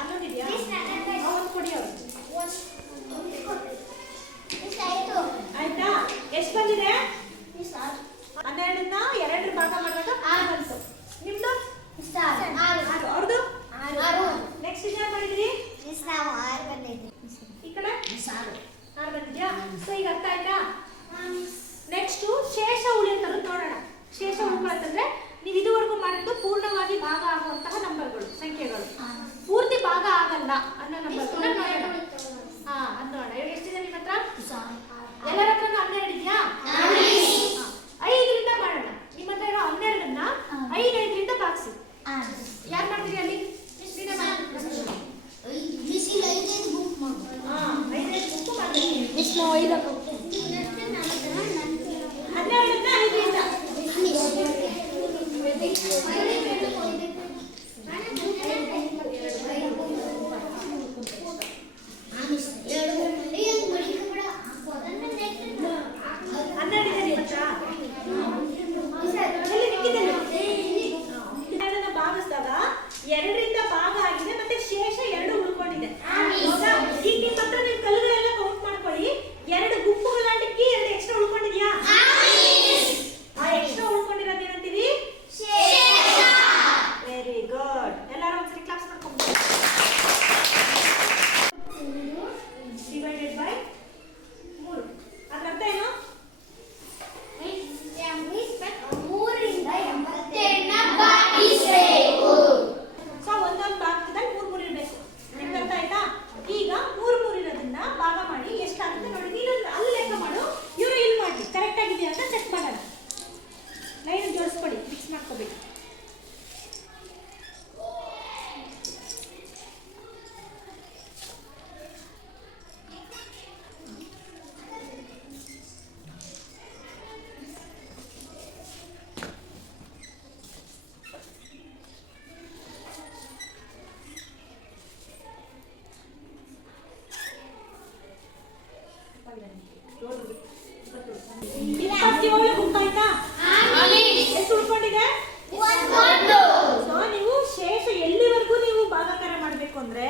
ಅಲ್ಲೊಂದಿದೆಯಾ ಒಂದು ಕೊಡಿ ಅವರು ಆಯ್ತಾ. ಎಷ್ಟು ಬಂದಿದೆ? ಹನ್ನೆರಡನ್ನ ಎರಡರ ಭಾಗ ಮಾಡಿದಾಗ ಆರು. ಬಂತು ನಿಮ್ದು? ಅವ್ರದ್ದು? ನೆಕ್ಸ್ಟ್ ಇದ್ಯಾರು ಮಾಡಿದ್ರಿ? ಈ ಕಡೆ? ಆರು. ಬಂದಿದ್ಯಾ? ಸೊ ಈಗ ಅರ್ಥ ಆಯ್ತಾ? ನೆಕ್ಸ್ಟು ಶೇಷ ಉಳಿ ಅಂತ ನೋಡೋಣ. ಶೇಷ ಉಳ್ಕೊಳತ್ತಂದ್ರೆ ನೀವು ಇದುವರೆಗೂ ವಿಷ್ಣು ಒಯ್ಬೇಕು ಹನ್ನೆರಡು ಅಂದರೆ